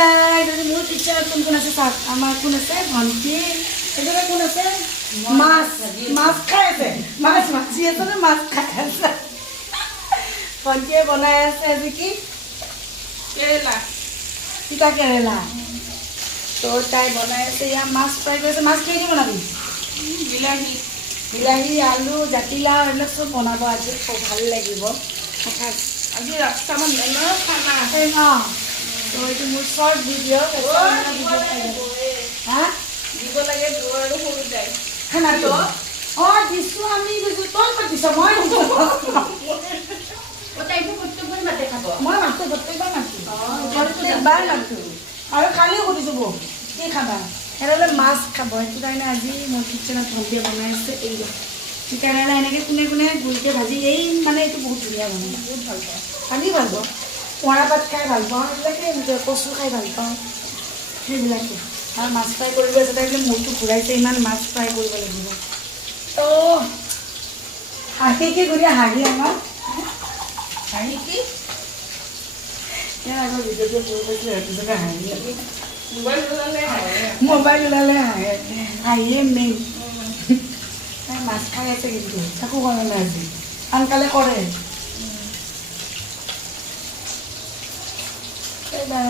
guys মোৰ teacher কোন কোন আছে চাওক আমাৰ কোন আছে ভণ্টি এজনে কোন আছে মাছ মাছ খাই আছে মাছ মাছি আছে নে মাছ খাই আছে ভণ্টিয়ে বনাই আছে আজি কি কেৰেলা তিতা কেৰেলা তো তাই বনাই আছে ইয়াৰ মাছ ফ্ৰাই কৰিছে মাছ কিহেদি বনাবি বিলাহী বিলাহী আলু জাতিলাও এইবিলাক চব বনাব আজি খুব ভাল লাগিব আজি ৰাস্তামান মেনৰ খানা অঁ তো এইটো মোৰ শ্বৰ্ট ভিডিঅ' হা দিব লাগে দূৰ আৰু সৰু যায় খানাটো অঁ দিছোঁ আমি দিছোঁ তই পাতিছ মই মই মাতোঁ প্ৰত্যেকবাৰ মাতোঁ প্ৰত্যেকবাৰ মাতোঁ আৰু কালিও সুধিছোঁ বৌ কি খাবা সেইবাবে মাছ খাব সেইটো কাৰণে আজি মোৰ কিটচেনত ভণ্টিয়ে বনাই আছে এই তিতাকেৰেলা এনেকৈ কোনে কোনে গুলকৈ ভাজি এই মানে এইটো বহুত ধুনীয়া বনাই বহুত ভাল পাওঁ আমি ভাল পাওঁ কুঁৱৰা পাত খাই ভাল পাওঁ সেইবিলাকে কচু খাই ভাল পাওঁ সেইবিলাকে আৰু মাছ ফ্ৰাই কৰিব আছে তাই বোলে মূৰটো ঘূৰাইছে ইমান মাছ ফ্ৰাই কৰিব লাগিব ত' হাঁহিকে ঘূৰি হাঁহি আমাৰ হাঁহি কি ইয়াৰ আগৰ ভিডিঅ'টো কৰি পাইছিলোঁ সেইটো জেগা হাঁহি মোবাইল ওলালে হাঁহে মোবাইল ওলালে হাঁহে হাঁহিয়ে মেইন তাই মাছ খাই আছে কিন্তু তাকো কৰা নাই আজি আনকালে কৰে বাই